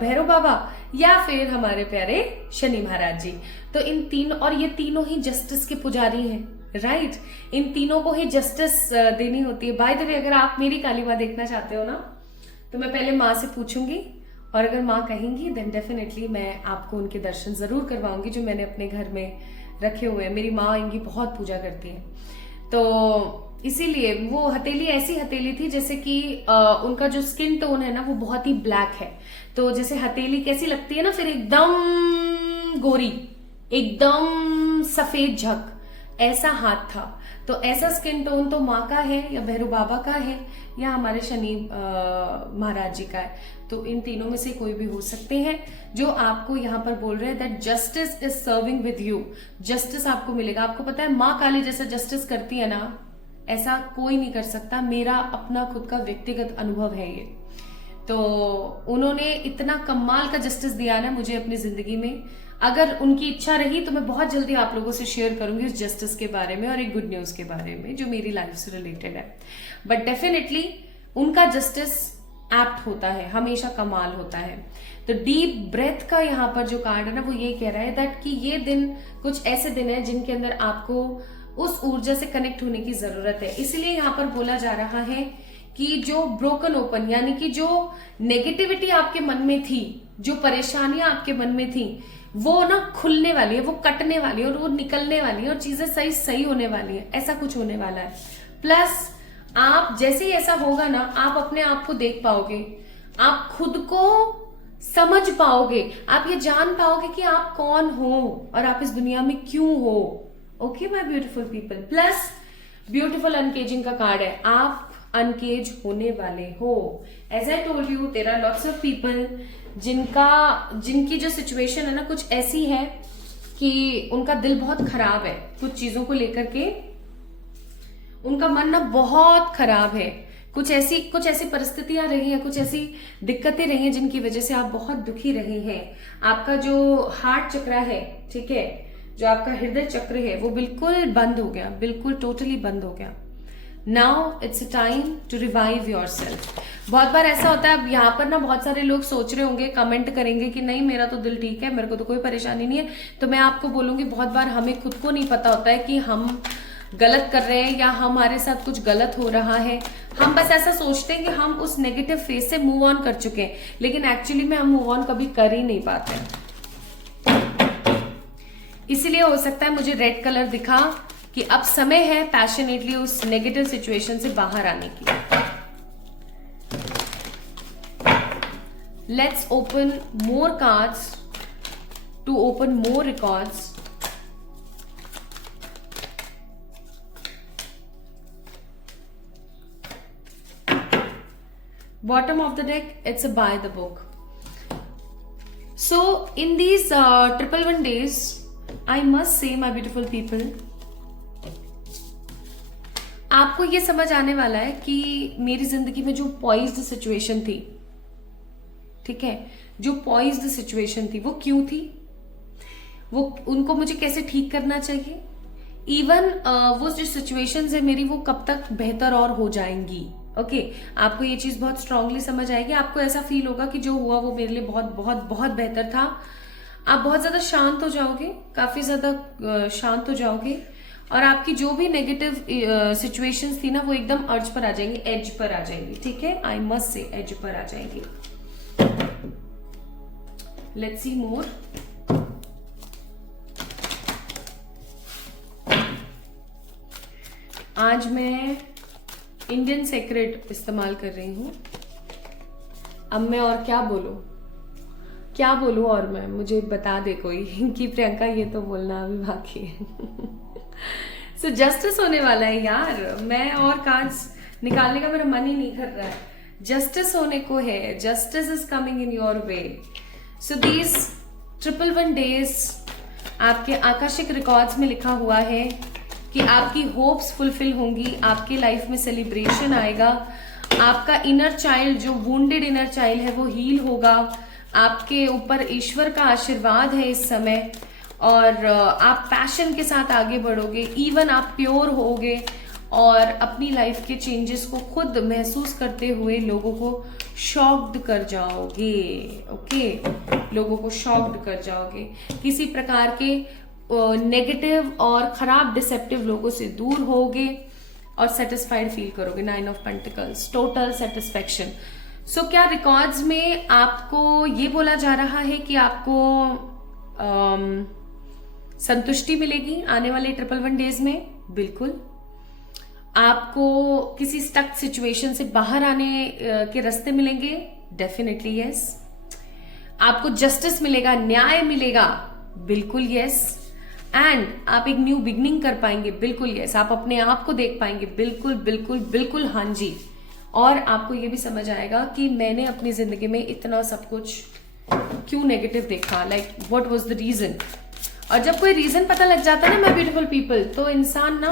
भैरव बाबा, या फिर हमारे प्यारे शनि महाराज जी। तो इन तीनों, और ये तीनों ही जस्टिस के पुजारी हैं, राइट। इन तीनों को ही जस्टिस देनी होती है। बाय द वे, अगर आप मेरी काली माँ देखना चाहते हो ना, तो मैं पहले माँ से पूछूंगी, और अगर माँ कहेंगी देन डेफिनेटली मैं आपको उनके दर्शन जरूर करवाऊंगी, जो मैंने अपने घर में रखे हुए हैं। मेरी माँ इनकी बहुत पूजा करती है, तो इसीलिए वो हथेली ऐसी हथेली थी जैसे कि उनका जो स्किन टोन है ना वो बहुत ही ब्लैक है। तो जैसे हथेली कैसी लगती है ना, फिर एकदम गोरी, एकदम सफेद झक, ऐसा हाथ था। तो ऐसा स्किन टोन तो माँ का है, या भैरव बाबा का है, या हमारे शनि महाराज जी का है। तो इन तीनों में से कोई भी हो सकते हैं, जो आपको यहाँ पर बोल रहे हैं that justice is serving with you. Justice आपको मिलेगा। आपको पता है माँ काली जैसे जस्टिस करती है ना, ऐसा कोई नहीं कर सकता। मेरा अपना खुद का व्यक्तिगत अनुभव है ये। तो उन्होंने इतना कमाल का जस्टिस दिया ना मुझे अपनी जिंदगी में। अगर उनकी इच्छा रही तो मैं बहुत जल्दी आप लोगों से शेयर करूंगी उस जस्टिस के बारे में और एक गुड न्यूज के बारे में जो मेरी लाइफ से रिलेटेड है। बट डेफिनेटली उनका जस्टिस एप्ट होता है, हमेशा कमाल होता है। तो डीप ब्रेथ का यहाँ पर जो कार्ड है ना, वो ये कह रहा है दैट कि ये दिन कुछ ऐसे दिन है जिनके अंदर आपको उस ऊर्जा से कनेक्ट होने की जरूरत है। इसलिए यहाँ पर बोला जा रहा है कि जो ब्रोकन ओपन, यानी कि जो नेगेटिविटी आपके मन में थी, जो परेशानियां आपके मन में थी, वो ना खुलने वाली है, वो कटने वाली है और वो निकलने वाली है और चीजें सही होने वाली है। ऐसा कुछ होने वाला है। प्लस आप जैसे ही ऐसा होगा ना, आप अपने आप को देख पाओगे, आप खुद को समझ पाओगे, आप ये जान पाओगे कि आप कौन हो और आप इस दुनिया में क्यों हो। Okay my beautiful people. Plus beautiful uncaging का कार्ड है, आप अनकेज होने वाले हो। As I told you, there are lots of people जिनकी जो सिचुएशन है ना कुछ ऐसी है कि उनका दिल बहुत खराब है, कुछ चीजों को लेकर के उनका मन ना बहुत खराब है। कुछ ऐसी परिस्थितियां रही हैं, कुछ ऐसी दिक्कतें रही हैं जिनकी वजह से आप बहुत दुखी रहे हैं। आपका जो हार्ट चक्र है, ठीक है, जो आपका हृदय चक्र है, वो बिल्कुल बंद हो गया, बिल्कुल टोटली बंद हो गया। Now it's a time to revive yourself. बहुत बार ऐसा होता है, अब यहाँ पर ना बहुत सारे लोग सोच रहे होंगे, कमेंट करेंगे कि नहीं मेरा तो दिल ठीक है, मेरे को तो कोई परेशानी नहीं है। तो मैं आपको बोलूंगी, बहुत बार हमें खुद को नहीं पता होता है कि हम गलत कर रहे हैं या हमारे साथ कुछ गलत हो रहा है। हम बस ऐसा सोचते हैं कि हम उस नेगेटिव फेज से मूव ऑन कर चुके हैं, लेकिन एक्चुअली में हम मूव ऑन कभी कर ही नहीं पाते। इसीलिए हो सकता है मुझे रेड कलर दिखा कि अब समय है पैशनेटली उस नेगेटिव सिचुएशन से बाहर आने की। Let's open more cards to open more records. Bottom of the deck, it's a buy the book. So in these 111 days, I must say my beautiful people, आपको ये समझ आने वाला है कि मेरी जिंदगी में जो पॉइज्ड सिचुएशन थी, ठीक है, जो पॉइज्ड सिचुएशन थी वो क्यों थी, वो उनको मुझे कैसे ठीक करना चाहिए, इवन वो जो सिचुएशंस है मेरी वो कब तक बेहतर और हो जाएंगी। ओके आपको ये चीज बहुत स्ट्रांगली समझ आएगी। आपको ऐसा फील होगा कि जो हुआ वो मेरे लिए बहुत बहुत बहुत बेहतर था। आप बहुत ज्यादा शांत हो जाओगे, काफी ज्यादा शांत हो जाओगे, और आपकी जो भी नेगेटिव सिचुएशंस थी ना वो एकदम अर्ज पर आ जाएंगी, एज पर आ जाएंगी। ठीक है, I must say as per आ जाएंगी। लेट्स सी मोर। आज मैं इंडियन सेक्रेट इस्तेमाल कर रही हूं। अब मैं और क्या बोलूं और मैं, मुझे बता दे कोई कि प्रियंका ये तो बोलना अभी बाकी है। सो जस्टिस होने वाला है यार। मैं और कार्ड्स निकालने का मेरा मन ही नहीं कर रहा है। जस्टिस होने को है, justice is coming in your way. So these 111 days आपके आकाशिक रिकॉर्ड्स में लिखा हुआ है कि आपकी होप्स फुलफिल होंगी, आपकी लाइफ में सेलिब्रेशन आएगा, आपका इनर चाइल्ड जो वुंडेड इनर चाइल्ड है वो हील होगा, आपके ऊपर ईश्वर का आशीर्वाद है इस समय, और आप पैशन के साथ आगे बढ़ोगे, इवन आप प्योर होगे और अपनी लाइफ के चेंजेस को खुद महसूस करते हुए लोगों को शॉक्ड कर जाओगे। ओके, लोगों को शॉक्ड कर जाओगे, किसी प्रकार के नेगेटिव और खराब डिसेप्टिव लोगों से दूर होगे और सेटिस्फाइड फील करोगे। 9 ऑफ पेंटिकल्स, टोटल सेटिस्फेक्शन। सो क्या रिकॉर्ड्स में आपको ये बोला जा रहा है कि आपको संतुष्टि मिलेगी आने वाले 111 डेज में? बिल्कुल। आपको किसी स्टक सिचुएशन से बाहर आने के रास्ते मिलेंगे? Definitely yes. आपको जस्टिस मिलेगा, न्याय मिलेगा? बिल्कुल यस। एंड आप एक न्यू बिगनिंग कर पाएंगे? बिल्कुल यस। आप अपने आप को देख पाएंगे? बिल्कुल बिल्कुल बिल्कुल हाँ जी। और आपको ये भी समझ आएगा कि मैंने अपनी जिंदगी में इतना सब कुछ क्यों नेगेटिव देखा, like what was the reason. और जब कोई रीजन पता लग जाता है ना माय ब्यूटीफुल पीपल, तो इंसान ना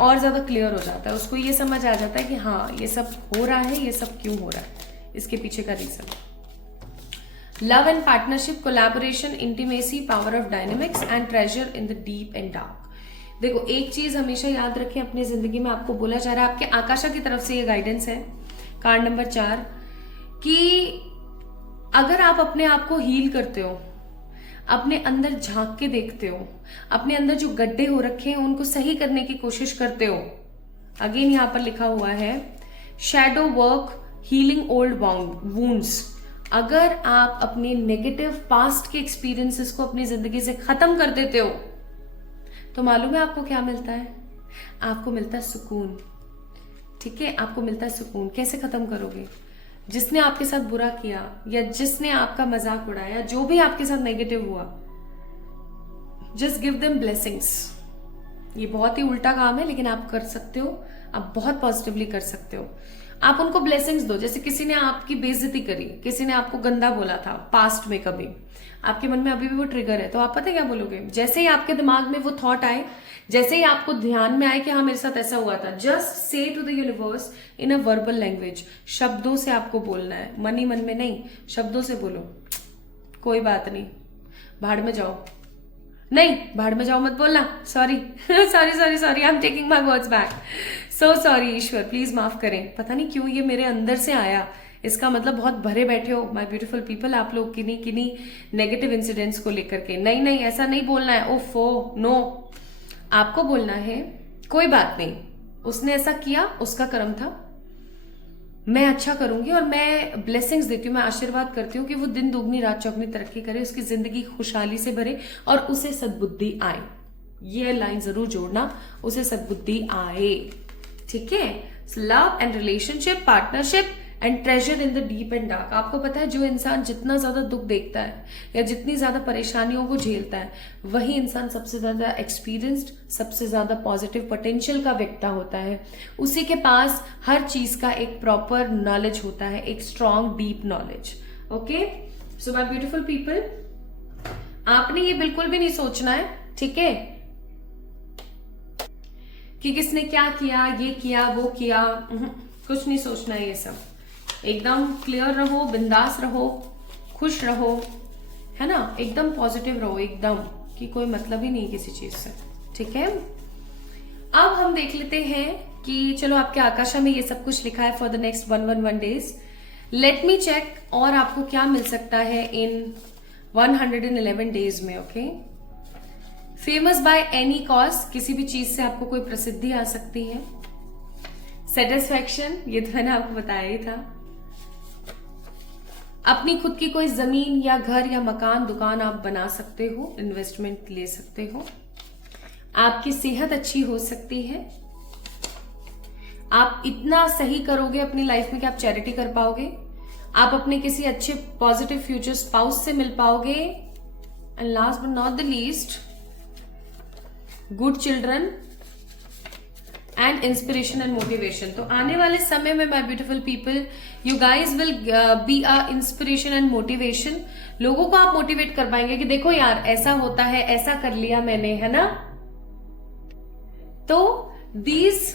और ज्यादा क्लियर हो जाता है। उसको ये समझ आ जाता है कि हाँ ये सब हो रहा है, ये सब क्यों हो रहा है, इसके पीछे का reason. Love and partnership, collaboration, intimacy, power of dynamics and treasure in the deep and dark. देखो एक चीज हमेशा याद रखें अपनी जिंदगी में, आपको बोला जा रहा है, आपके आकाशा की तरफ से ये गाइडेंस है, कार्ड नंबर 4, कि अगर आप अपने आप को हील करते हो, अपने अंदर झांक के देखते हो, अपने अंदर जो गड्ढे हो रखे हैं उनको सही करने की कोशिश करते हो। अगेन यहां पर लिखा हुआ है shadow work, healing old wounds. अगर आप अपने नेगेटिव पास्ट के एक्सपीरियंसेस को अपनी जिंदगी से खत्म कर देते हो तो मालूम है आपको क्या मिलता है? आपको मिलता है सुकून। ठीक है, आपको मिलता है सुकून। कैसे खत्म करोगे? जिसने आपके साथ बुरा किया या जिसने आपका मजाक उड़ाया, जो भी आपके साथ नेगेटिव हुआ, जस्ट गिव देम ब्लेसिंग्स। ये बहुत ही उल्टा काम है लेकिन आप कर सकते हो, आप बहुत पॉजिटिवली कर सकते हो। आप उनको ब्लेसिंग्स दो। जैसे किसी ने आपकी बेइज्जती करी, किसी ने आपको गंदा बोला था पास्ट में, कभी आपके मन में अभी भी वो ट्रिगर है, तो आप पता है क्या बोलोगे? जैसे ही आपके दिमाग में वो थॉट आए, जैसे ही आपको ध्यान में आए कि हाँ मेरे साथ ऐसा हुआ था, just say to the universe in a verbal language. शब्दों से आपको बोलना है, मन ही मन में नहीं, शब्दों से बोलो, कोई बात नहीं, भाड़ में जाओ। नहीं, भाड़ में जाओ मत बोलना, sorry sorry, I am taking my words back, so sorry Ishwar, please माफ करें। पता नहीं क्यों ये मेरे अंदर से आया, इसका मतलब बहुत भरे बैठे हो माय ब्यूटीफुल पीपल आप लोग किन्हीं नेगेटिव इंसिडेंट्स को लेकर के। नहीं ऐसा नहीं बोलना है, ओफो नो। आपको बोलना है कोई बात नहीं, उसने ऐसा किया, उसका कर्म था, मैं अच्छा करूंगी और मैं ब्लेसिंग्स देती हूँ, मैं आशीर्वाद करती हूँ कि वो दिन दुगनी रात चौगनी तरक्की करे, उसकी जिंदगी खुशहाली से भरे और उसे सद्बुद्धि आए। ये लाइन जरूर जोड़ना, उसे सद्बुद्धि आए। ठीक है। Love and relationship, partnership and treasure in the deep and dark. आपको पता है, जो इंसान जितना ज्यादा दुख देखता है या जितनी ज्यादा परेशानियों को झेलता है, वही इंसान सबसे ज्यादा एक्सपीरियंस्ड, सबसे ज्यादा पॉजिटिव पोटेंशियल का व्यक्ति होता है। उसी के पास हर चीज का एक प्रॉपर नॉलेज होता है, एक strong deep knowledge. Okay, so my beautiful people, आपने ये बिल्कुल भी नहीं सोचना है, ठीक है, कि किसने क्या किया, ये किया, वो किया, कुछ नहीं सोचना है। ये सब एकदम क्लियर रहो, बिंदास रहो, खुश रहो, है ना, एकदम पॉजिटिव रहो, एकदम कि कोई मतलब ही नहीं किसी चीज से। ठीक है। अब हम देख लेते हैं कि चलो आपके आकाशा में ये सब कुछ लिखा है for the next 111 days. Let me check और आपको क्या मिल सकता है इन 111 डेज में। Okay, famous by any cause, किसी भी चीज से आपको कोई प्रसिद्धि आ सकती है। सेटिस्फैक्शन, ये तो मैंने आपको बताया ही था। अपनी खुद की कोई जमीन या घर या मकान, दुकान आप बना सकते हो, इन्वेस्टमेंट ले सकते हो। आपकी सेहत अच्छी हो सकती है। आप इतना सही करोगे अपनी लाइफ में कि आप चैरिटी कर पाओगे। आप अपने किसी अच्छे पॉजिटिव फ्यूचर स्पाउस से मिल पाओगे। And last but not the least, good children and inspiration and motivation. तो आने वाले समय में my beautiful people, you guys will be a inspiration and motivation. लोगों को आप मोटिवेट कर पाएंगे कि देखो यार ऐसा होता है, ऐसा कर लिया मैंने, है ना। तो these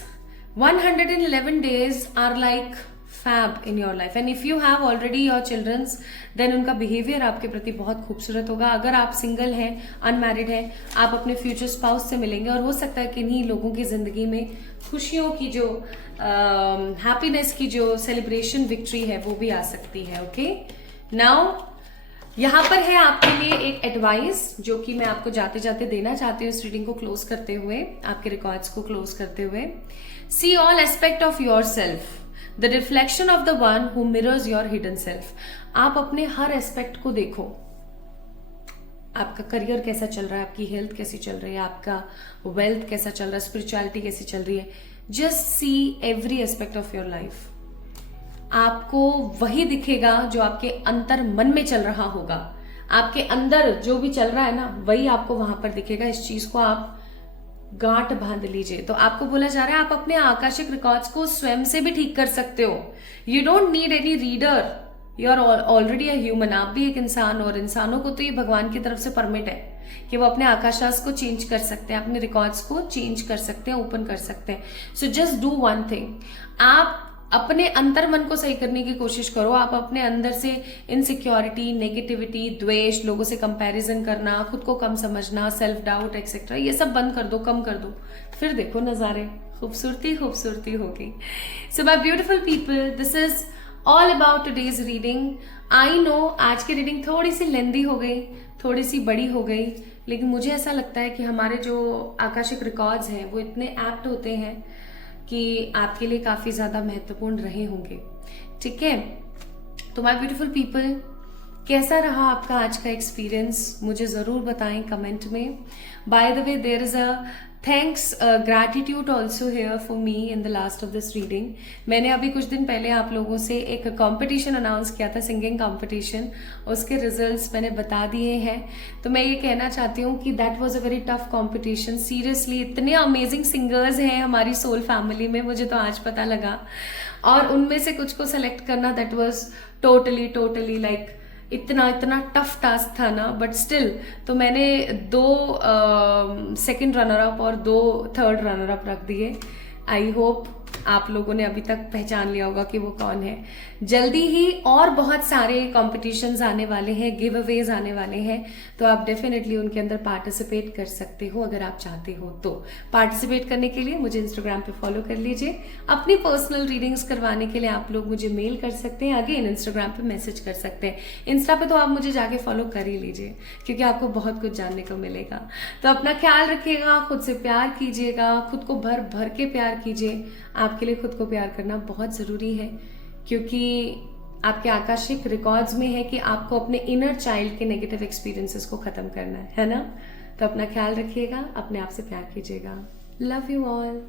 111 days are like fab in your life, and if you have already your children's, then उनका बिहेवियर आपके प्रति बहुत खूबसूरत होगा। अगर आप सिंगल हैं, अनमैरिड हैं, आप अपने फ्यूचर स्पाउस से मिलेंगे और हो सकता है कि इन्हीं लोगों की जिंदगी में खुशियों की जो हैप्पीनेस की जो सेलिब्रेशन विक्ट्री है वो भी आ सकती है। ओके, नाउ यहाँ पर है आपके लिए एक एडवाइस जो कि मैं आपको जाते जाते देना चाहती हूँ इस रीडिंग को क्लोज करते हुए, आपके रिकॉर्ड्स को क्लोज करते हुए। See all aspect of yourself, the reflection of the one who mirrors your hidden self. आप अपने हर एस्पेक्ट को देखो। आपका करियर कैसा चल रहा है, आपकी हेल्थ कैसी चल रही है, आपका वेल्थ कैसा चल रहा है, स्पिरिचुअलिटी कैसी चल रही है। Just see every aspect of your life. आपको वही दिखेगा जो आपके अंतर मन में चल रहा होगा। आपके अंदर जो भी चल रहा है ना, वही आपको वहां पर दिखेगा। इस चीज को आप गांठ बांध लीजिए। तो आपको बोला जा रहा है आप अपने आकाशिक रिकॉर्ड्स को स्वयं से भी ठीक कर सकते हो। You don't need any reader, you are already a human. आप भी एक इंसान, और इंसानों को तो ये भगवान की तरफ से परमिट है कि वो अपने आकाशास को चेंज कर सकते हैं, अपने रिकॉर्ड्स को चेंज कर सकते हैं, ओपन कर सकते हैं। So just do one thing, आप अपने अंतर मन को सही करने की कोशिश करो। आप अपने अंदर से इनसिक्योरिटी, नेगेटिविटी, द्वेष, लोगों से कंपैरिजन करना, खुद को कम समझना, सेल्फ डाउट एक्सेट्रा, ये सब बंद कर दो, कम कर दो। फिर देखो नजारे, खूबसूरती खूबसूरती होगी। So my beautiful people, this is all about today's reading. I know आज की रीडिंग थोड़ी सी लेंदी हो गई, थोड़ी सी बड़ी हो गई, लेकिन मुझे ऐसा लगता है कि हमारे जो आकाशिक रिकॉर्ड्स हैं वो इतने एप्ट होते हैं कि आपके लिए काफी ज्यादा महत्वपूर्ण रहे होंगे। ठीक है, तो माय ब्यूटीफुल पीपल, कैसा रहा आपका आज का एक्सपीरियंस मुझे जरूर बताएं कमेंट में। By the way, there is a thanks gratitude also here for me in the last of this reading. मैंने अभी कुछ दिन पहले आप लोगों से एक कंपटीशन अनाउंस किया था, सिंगिंग कंपटीशन, उसके रिजल्ट्स मैंने बता दिए हैं। तो मैं ये कहना चाहती हूँ कि that was a very tough competition. Seriously इतने अमेजिंग सिंगर्स हैं हमारी सोल फैमिली में, मुझे तो आज पता लगा, और उनमें से कुछ को सेलेक्ट करना दैट वाज टोटली लाइक इतना टफ टास्क था ना, बट स्टिल तो मैंने 2 सेकंड रनर अप और 2 थर्ड रनर अप रख दिए। आई होप आप लोगों ने अभी तक पहचान लिया होगा कि वो कौन है। जल्दी ही और बहुत सारे कॉम्पिटिशन्स आने वाले हैं, गिव अवेज आने वाले हैं, तो आप डेफिनेटली उनके अंदर पार्टिसिपेट कर सकते हो अगर आप चाहते हो तो। पार्टिसिपेट करने के लिए मुझे इंस्टाग्राम पे फॉलो कर लीजिए। अपनी पर्सनल रीडिंग्स करवाने के लिए आप लोग मुझे मेल कर सकते हैं, अगेन इंस्टाग्राम पे मैसेज कर सकते हैं। इंस्टा पे तो आप मुझे जाके फॉलो कर ही लीजिए, क्योंकि आपको बहुत कुछ जानने को मिलेगा। तो अपना ख्याल रखिएगा, खुद से प्यार कीजिएगा, खुद को भर भर के प्यार कीजिए। आपके लिए खुद को प्यार करना बहुत जरूरी है, क्योंकि आपके आकाशिक रिकॉर्ड्स में है कि आपको अपने इनर चाइल्ड के नेगेटिव एक्सपीरियंसेस को खत्म करना है ना। तो अपना ख्याल रखिएगा, अपने आप से प्यार कीजिएगा। Love you all.